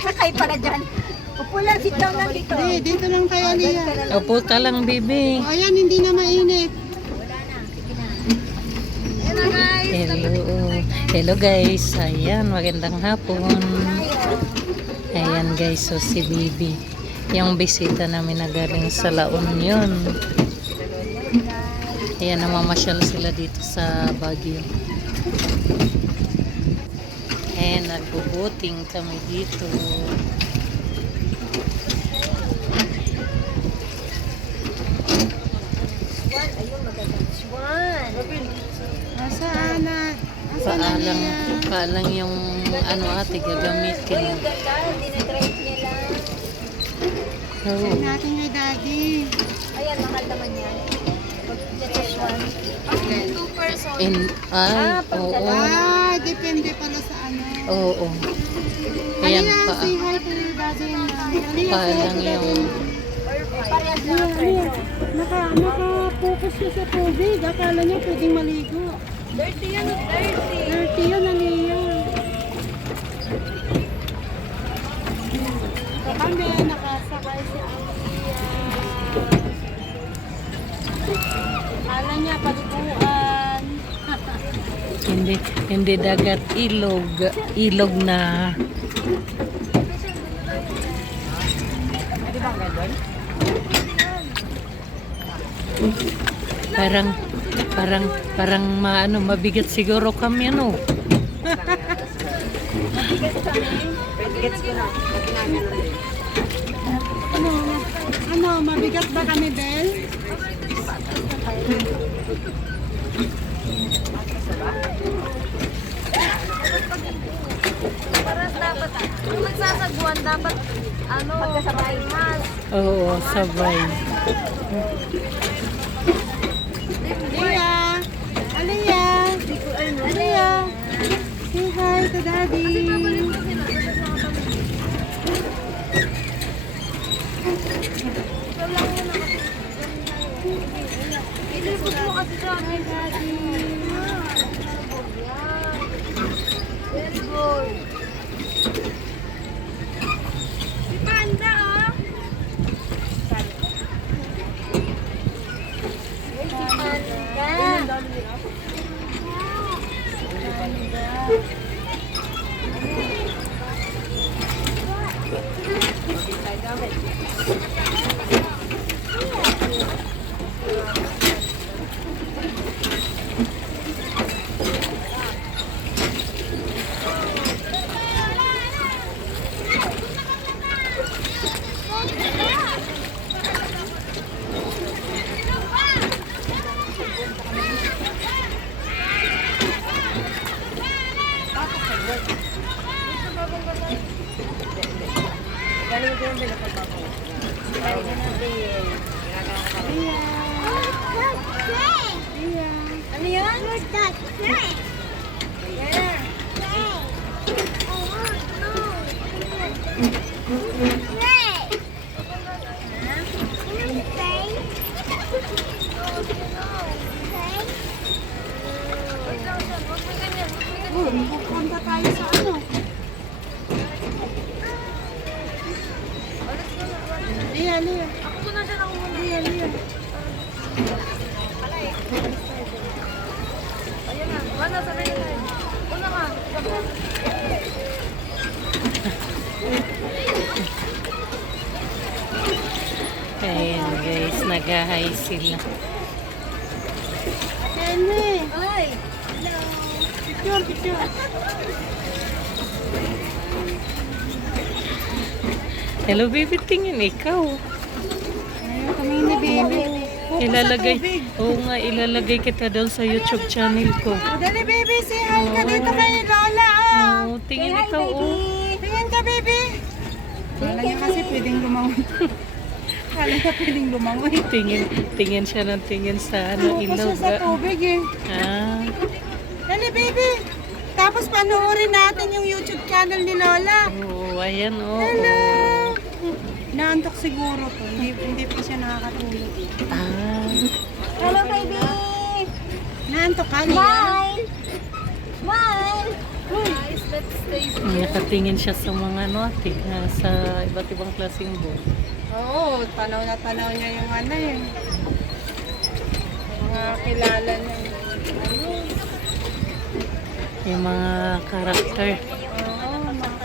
Nakasakay pala dyan. Upo lang, sit down lang dito. Dito lang tayo, Aliyah. Upo ka lang, baby. O, ayan, hindi na mainit. Wala na, sige na. Hello guys. Hello. Hello guys. Ayan, magandang hapon. Ayan guys, so si Bibi. Yung bisita namin na galing sa La Union. Ayan, namamasyal sila dito sa Baguio. Ayan, nagbubuting kami dito. Ayun, magandang swan. Nasaan na? Nasaan na, Aliyah? Paalang yung ano ate gagamitin. Uy, yung ganda. Dinadrive niya lang. Oh. Send natin kay Daddy. Ayan, mahal naman yan. Pag dyan sa swan. Oo. Depende pala sa ano. Oo. Ayan Aliyah, pa. say hi to your daddy and mommy. Aliyah, Paalang say hi to yung Parehas na ang Aliyah, presyo. naka-focus siya sa tubig. Akala niya pwedeng maligo. 30 yan, 30. 30 yun, Aliyah. So kami, nakasakay si Aliyah. Akala niya paliguan. hindi dagat, ilog na. Parang mabigat siguro kami ano. Mabigat ba kami, Bel? Parang dapat, kung nagsasagwan, dapat, magkasabay mas. Oo, sabay. Aliyah! Aliyah! Aliyah! Say hi to Daddy! Ilibot mo kasi sa akin. Very good. Si Panda, oh. Si Panda. Ano yan? Pupunta tayo sa ano? Aliyah! Ako muna siya, ako muna. Aliyah! Ayan na, wala, sabay na tayo. Una ka. Ayan guys, nag-hi sila. Henry! Ay! Picture! Hello baby, tingin ikaw. Ayaw kami ni baby. Ilalagay kita doon sa YouTube channel ko. Dali baby, say hi ka dito kay Lola. Oh, tingin ikaw oh. Tingin ka baby. Kala niya kasi pwedeng lumangoy. Kala niya pwedeng lumangoy. Tingin siya ng tingin sa Focus siya ilog. sa tubig eh. Ah, Dali baby. Tapos panoorin natin yung YouTube channel ni Lola. oh, ayan oh. Hello. Naantok siguro to. Hindi pa siya nakakatulog. Ah, Hello, baby! Naantok ka niya? Smile! Smile! Guys, let's stay here. Nakatingin siya sa mga ano ate, sa iba't ibang klaseng boat. Oo, tanaw na tanaw niya yung ano yun. Mga kilala niya. Yung mga karakter. Oo, mga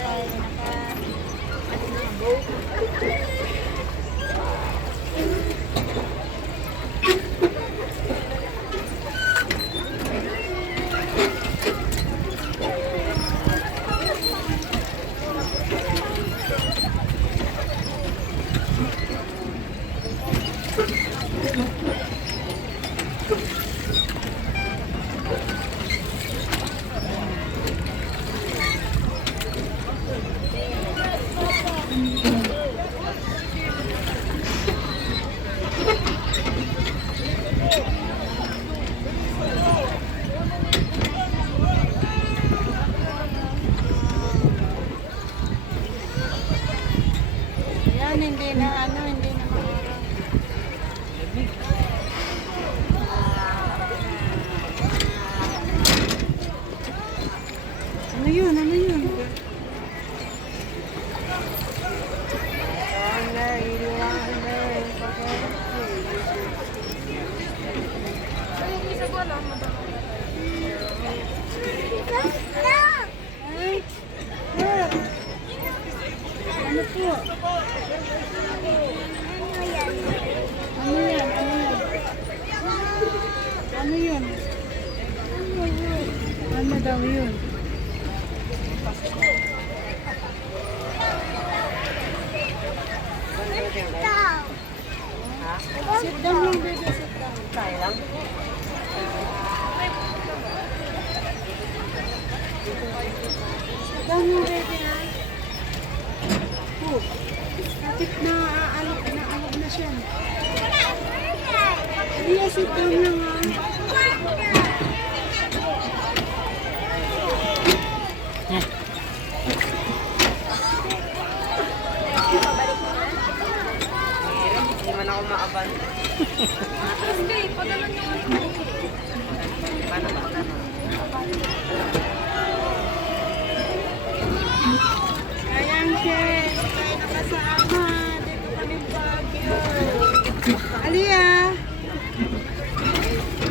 yan, hindi na ano, hindi na maharang. Ano yun? Ano yun? Yung isa ko alam mo. Ano po? Ano yan? Ano yun? Ano daw yun? Sit down lang, baby. Sit down. Kaya lang? Sit down lang, baby. Oh, kapit na aalok na siya. Iya, sit down lang ha. Hindi man ako maaban. Sige, padalan nyo ano. Paano ba? Sayang siya. Tayo nakasama. Dito kami Baguio. Alia.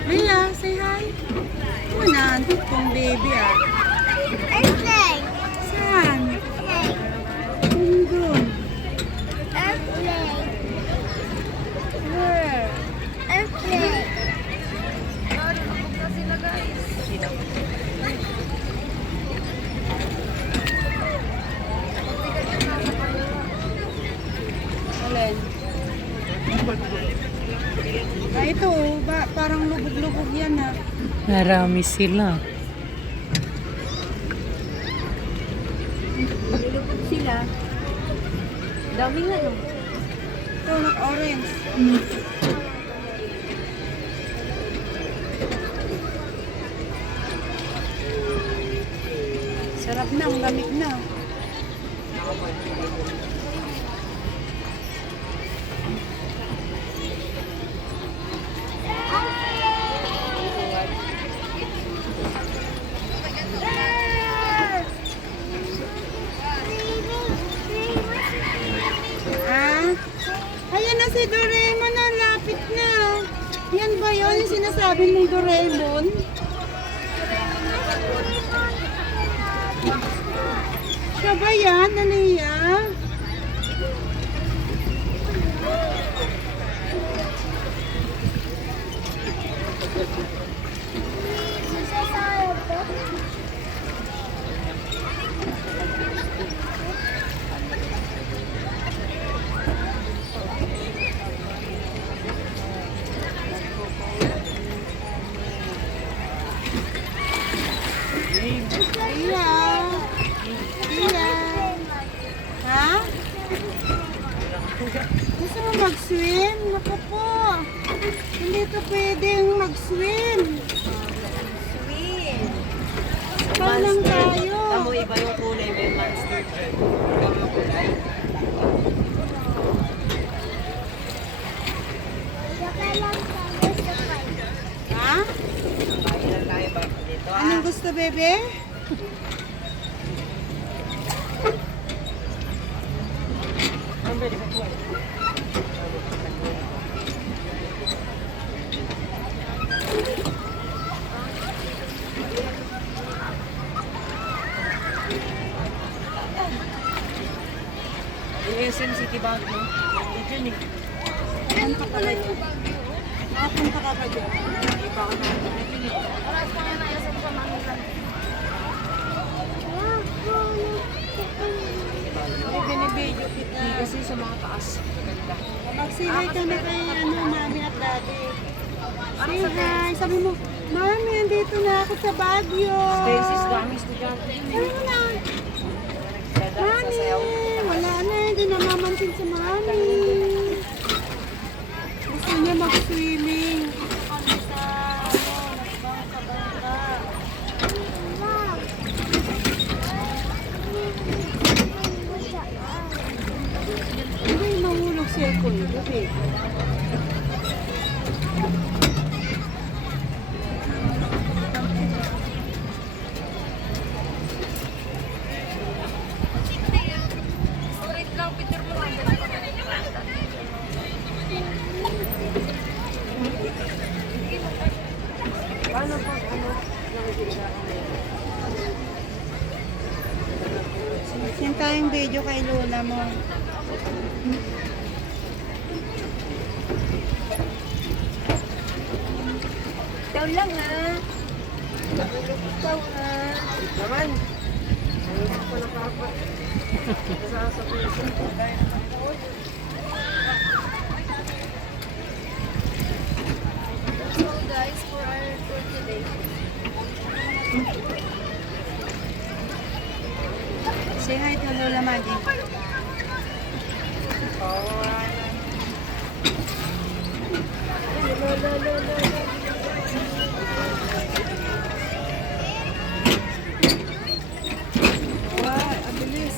Alia, say hi. Oh, nandun tong baby ah. Airplane! Saan? Nandun. Airplane! Where? Airplane! Nakakabog na sila guys. Alin? Ah, ito oh. Parang lubog-lubog yan ah. Marami sila. Nilupog sila. Daming ano. Ito, naka-orange. Sarap na, ang lamig na. Ah? Ayan na si Doraemon na, lapit na. Yan ba yun yung sinasabi mong Doraemon? Siya ba yan, Naniya? Iya. Iya. Ha? Gusto mo mag-swim? Naku po. Hindi ito pwedeng mag-swim. Swim! Saan lang tayo? Tamo iba yung kulay, may monster drink. Ha? Bayan lang tayo ba dito? Anong gusto, bebe? Yung SM City Bank, no? Yun eh. Punta pala yun. Nakapunta ka ba dyan? Hindi pa ako nakakita yun eh. Oras pa nga na SM sa Manila. May binibidyo kita. Hindi kasi sa mga taas. Maganda. Mag-say ka na kay mami at daddy. Say hi. Sabi mo, mami, andito na ako sa Baguio. Spaces, daming estudyante yun eh. Sabi mo na, Dadaan sa mami, sayaw. wala na, hindi na mamansin sa mami. Gusto niya mag-swimming. Kami sa, sa bangka. Hindi, mahulog cellphone. Okay. Straight lang, picture mo lang. Paano pag ano? Nakikita ko na yun. Send tayong video kay Lola mo. Ikaw lang ha. Ikaw ha. Naman. Ayun ko nakapa. Sa puso. Dahil So guys, for our tour today. Say hi to Lola Maggie. Wow, ang bilis.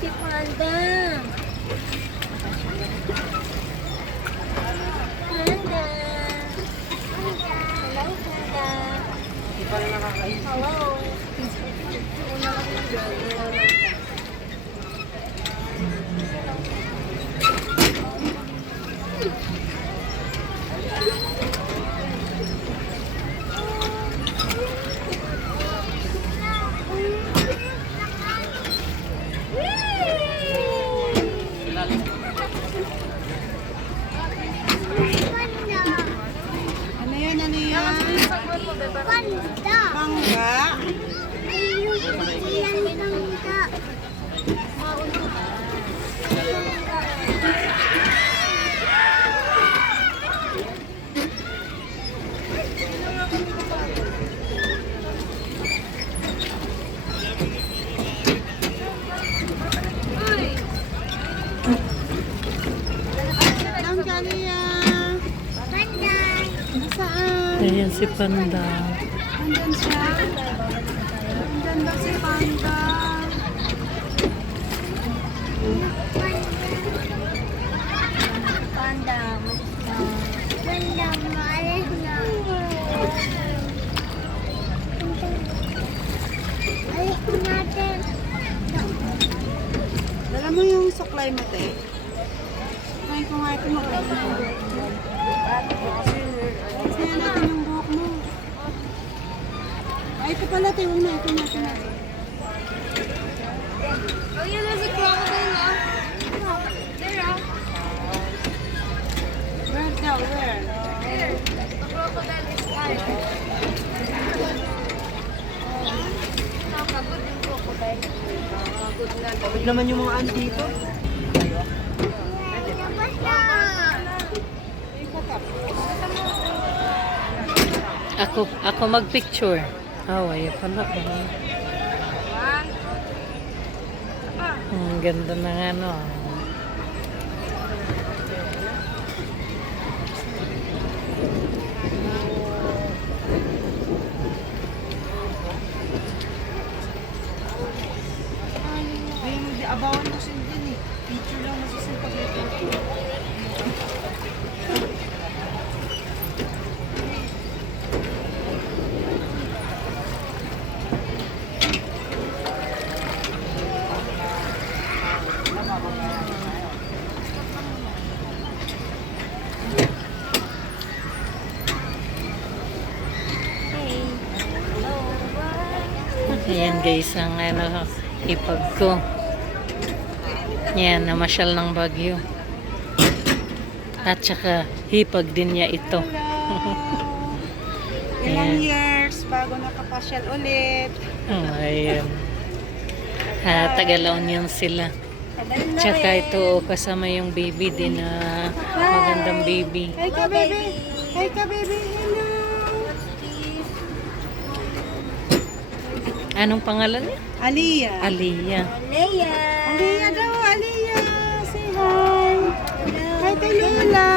Si Panda. Panda. Hello, Panda. hindi pa rin nakakain. Hello. Ano yan, ano yan? Bangga. Ang kaliya. Saan? Ayan si Panda. Andyan siya. Andyan daw si Panda. Panda. Panda, maalis na. Alis natin. Dala mo yung suklay mo, te. Suklay ko nga ito mag-buhok. Sa'yo natin yung buhok mo. Ay, ito pala, te. Huwag na, ito na, ito na. Oh, yun na si Crocodile, no? There, oh. Where daw, where? There. The crocodile is alive. Nakakagod yung crocodile. Nakakagod na. Pagod naman yung mga ano dito. Labas na! Ako magpicture. Ay, pala. Ang ganda ng ano. Ay, Abawan mo siya din eh. Picture lang masisipag ito. Ayan guys, ang ano, hipag ko. Yan, namasyal ng Baguio. At saka, hipag din niya ito. Ilang Ayan. years bago nakapasyal ulit. Ayan. Tagalaon yun sila. Tsaka ito, kasama yung baby din na magandang baby. Hi ka, baby. Hi ka, baby. Hello. Anong pangalan niya? Aliyah. Aliyah. Aliyah daw, Aliyah. Say hi. Hi kay Lola.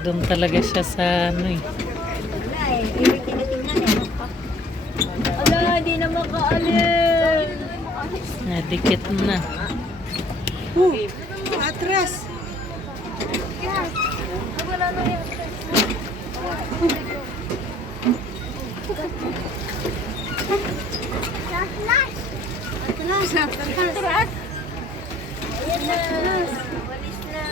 Doon talaga siya sa ano eh. Ala, hindi na makaalis. Nadikit na. Atras. Wala na yan. Atras. Atras. Ayan na. Walis na.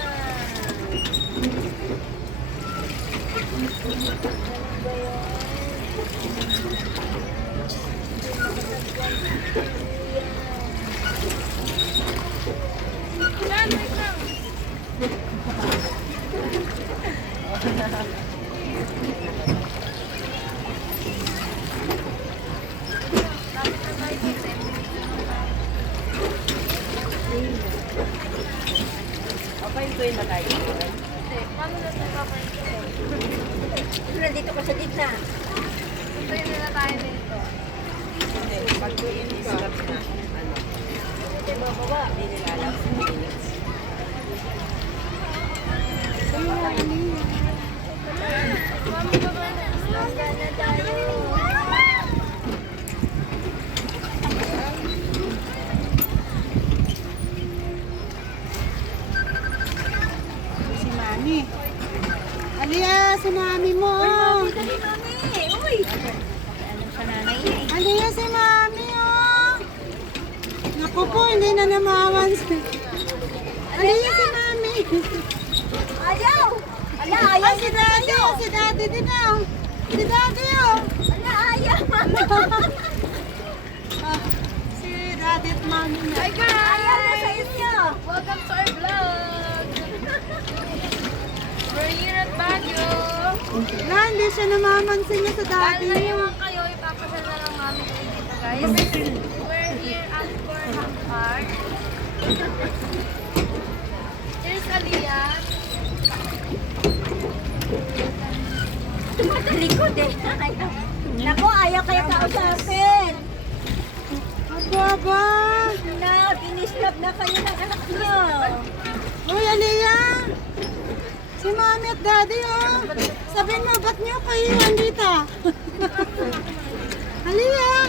Okay, ito yung matay. Paano na sa cover? Dito ka sa gitna. Puntayin nila tayo dito. Hindi, pag i-stop na, ano, hindi nila alam sa minutes. Mami, baba na. Hanggang na tayo. Si Mami. Aliyah, si Mami mo. Dali, mami. Uy. Aliyah, si Mami, oh. Naku po, hindi na namawan. Aliyah, si Mami. Ayaw. Ala, Ay, ayaw. si Daddy, oh. Si Daddy din, oh. Si Daddy, oh. Ala, ayaw. Ah, si Daddy at Mami na. Hi guys! Ayaw na sa inyo! Welcome to our vlog! We're here at Baguio! Wala, hindi siya namamansin niya sa Dahil Daddy. na yung kayo, ipapasal na lang namin kayo dito guys. We're here at Corham Park. Here's Aliyah. Likod eh. Naku, ayaw kayo kausapin. Aba. Na, finish-love na kayo ng anak niyo. Uy, Aliyah. Si Mami at Daddy, oh. Sabihin mo, ba't niyo kayo andito? Aliyah.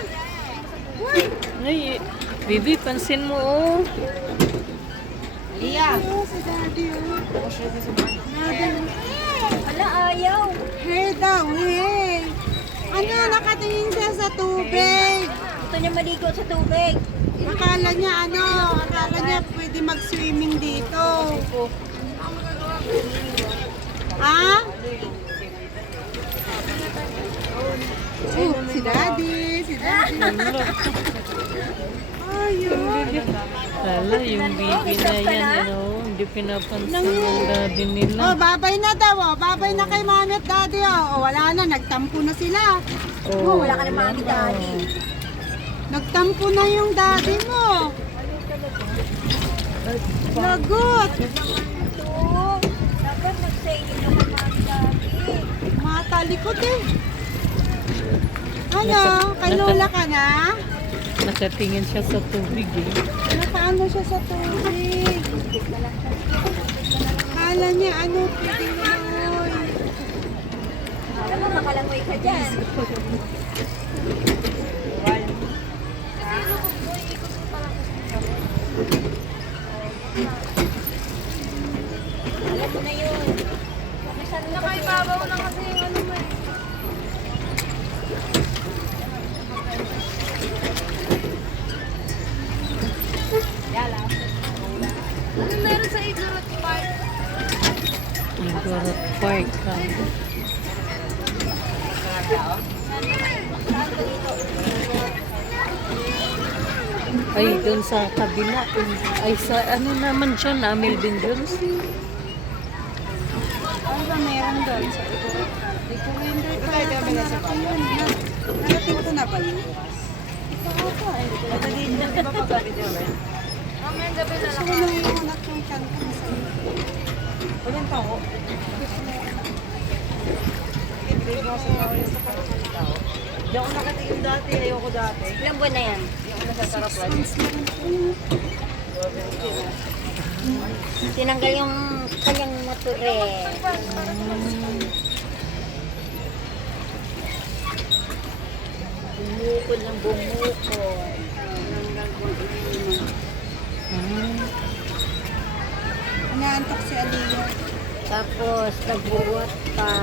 Uy. Ay, baby, pansin mo oh. Aliyah. Si Daddy, oh. Daddy. Ala, ayaw. Hey daw, hey. Ano, nakatingin siya sa tubig. Gusto niya maligo sa tubig. Akala niya pwede mag-swimming dito. Ha? Si Daddy. Ayun. Lala, yung baby na yan, ano, hindi pinapansin ng daddy nila. Oh, babay na daw, oh. Babay na kay Mami at Daddy, oh. Oh, wala na, nagtampo na sila. Oh, Wala ka na mami, daddy. Nagtampo na yung daddy mo. Lagot. Dapat mag-say nyo naman mami, daddy. Matalikot eh. Ano? Kay Lola ka na? Nakatingin siya sa tubig eh. Nakaano siya sa tubig? Kala niya ano, pwedeng lumoy. Alam mo, makalangoy ka dyan. South Park. Ay, doon sa kabila. Ay, sa ano naman dyan, Melvin Jones. Ano ba meron doon sa ito? Dito rin doon pa yata narating yun. Narating ko na ba yun? Ito ako eh. Matagin na, di ba pagkabit yun eh? Mamayang gabi na Gusto lang. ko nang iwanat yung kanta sa Walang tao. Hindi mo sa tao yung sa tao. Hindi ako nakatingin dati, ayoko dati. Ilang buwan na yan? Hindi ako nasasarap lang. Tinanggal yung kanyang motor eh. bumukol ng bumukol. Inaantok si Aliyah. Tapos nagbuwat pa.